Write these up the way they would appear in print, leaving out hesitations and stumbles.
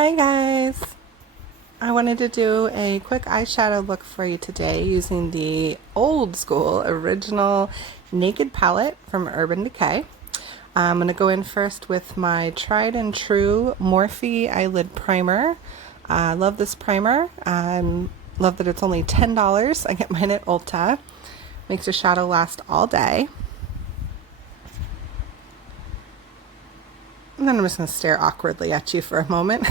Hi guys! I wanted to do a quick eyeshadow look for you today using the old school original Naked palette from Urban Decay. I'm going to go in first with my tried and true Morphe eyelid primer. I love this primer. Love that it's only $10. I get mine at Ulta. Makes your shadow last all day. And then I'm just going to stare awkwardly at you for a moment.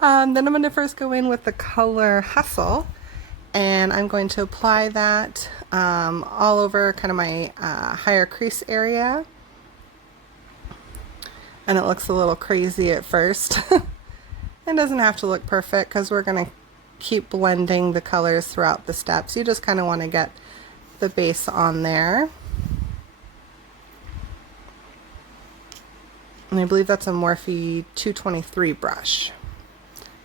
Then I'm going to first go in with the color Hustle, and I'm going to apply that all over kind of my higher crease area. And it looks a little crazy at first. It doesn't have to look perfect because we're going to keep blending the colors throughout the steps. You just kind of want to get the base on there. And I believe that's a Morphe 223 brush.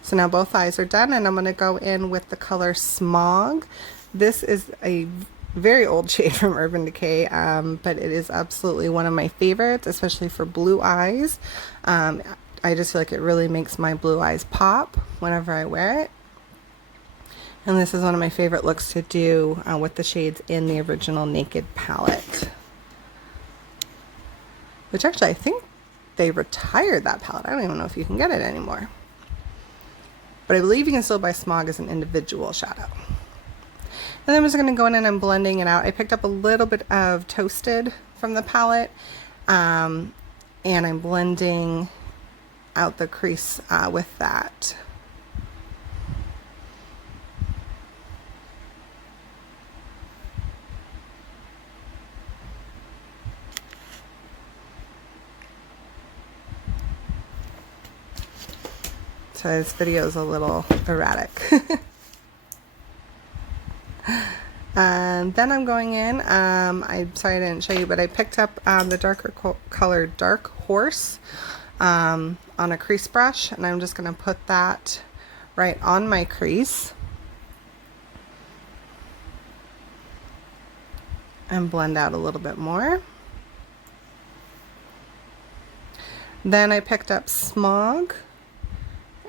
So now both eyes are done, and I'm going to go in with the color Smog. This is a very old shade from Urban Decay, but it is absolutely one of my favorites, especially for blue eyes. I just feel like it really makes my blue eyes pop whenever I wear it. And this is one of my favorite looks to do with the shades in the original Naked palette. Which actually, I think they retired that palette. I don't even know if you can get it anymore. But I believe you can still buy Smog as an individual shadow. And then I'm just going to go in and I'm blending it out. I picked up a little bit of Toasted from the palette. And I'm blending out the crease with that. So this video is a little erratic. Then I'm going in, I'm sorry I didn't show you, but I picked up the darker color Dark Horse on a crease brush, and I'm just going to put that right on my crease and blend out a little bit more. Then I picked up Smog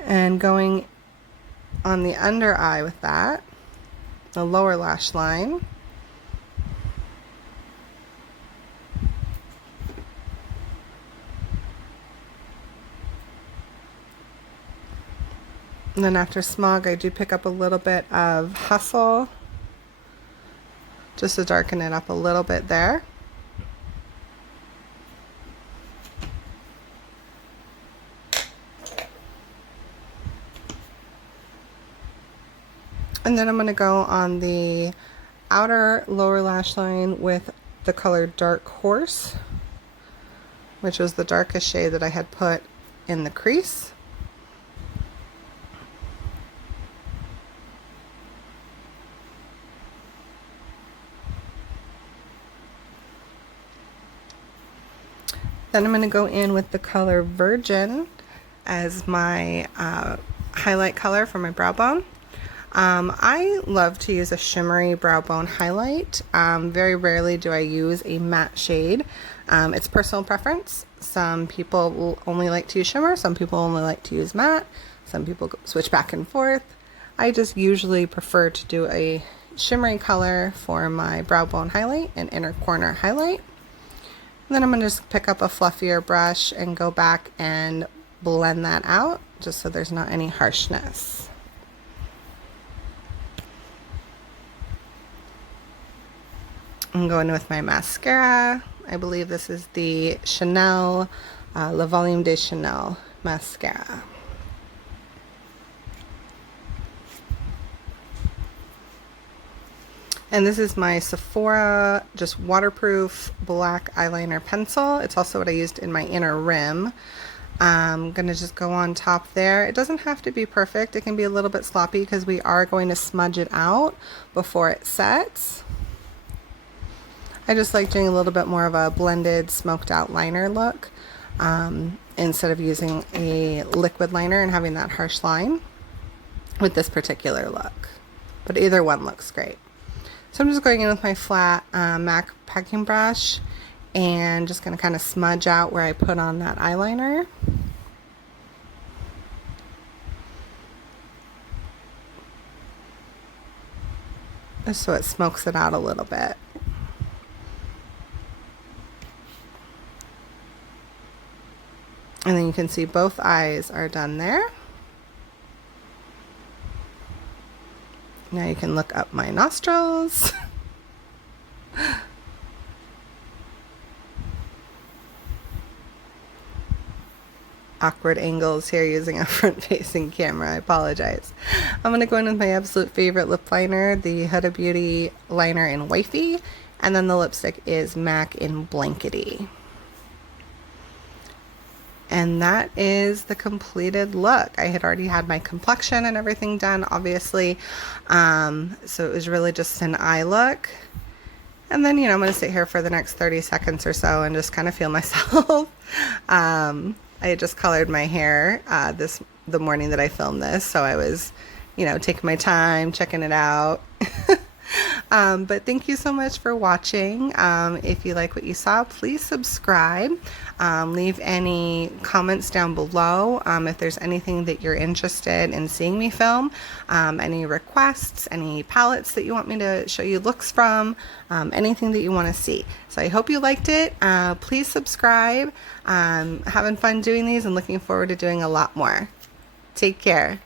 and going on the under eye with that, the lower lash line. And then after Smog, I do pick up a little bit of Hustle, just to darken it up a little bit there. And then I'm going to go on the outer lower lash line with the color Dark Horse, which was the darkest shade that I had put in the crease. Then I'm going to go in with the color Virgin as my highlight color for my brow bone. I love to use a shimmery brow bone highlight. Very rarely do I use a matte shade. It's personal preference. Some people will only like to use shimmer, some people only like to use matte, some people switch back and forth. I just usually prefer to do a shimmery color for my brow bone highlight and inner corner highlight. And then I'm going to just pick up a fluffier brush and go back and blend that out just so there's not any harshness. I'm going with my mascara. I believe this is the Chanel Le Volume de Chanel mascara. And this is my Sephora just waterproof black eyeliner pencil. It's also what I used in my inner rim. I'm going to just go on top there. It doesn't have to be perfect. It can be a little bit sloppy because we are going to smudge it out before it sets. I just like doing a little bit more of a blended smoked out liner look instead of using a liquid liner and having that harsh line with this particular look. But either one looks great. So I'm just going in with my flat MAC packing brush and just going to kind of smudge out where I put on that eyeliner. just so it smokes it out a little bit. And then you can see both eyes are done there. Now you can look up my nostrils. Awkward angles here using a front-facing camera. I apologize. I'm going to go in with my absolute favorite lip liner, the Huda Beauty liner in Wifey, and then the lipstick is MAC in Blankety. And that is the completed look. I had already had my complexion and everything done, obviously. So it was really just an eye look. And then, you know, I'm going to sit here for the next 30 seconds or so and just kind of feel myself. I had just colored my hair the morning that I filmed this. So I was, you know, taking my time, checking it out. But thank you so much for watching. If you like what you saw, please subscribe. Leave any comments down below if there's anything that you're interested in seeing me film, any requests, any palettes that you want me to show you looks from, anything that you want to see. So I hope you liked it. Please subscribe. Having fun doing these and looking forward to doing a lot more. Take care.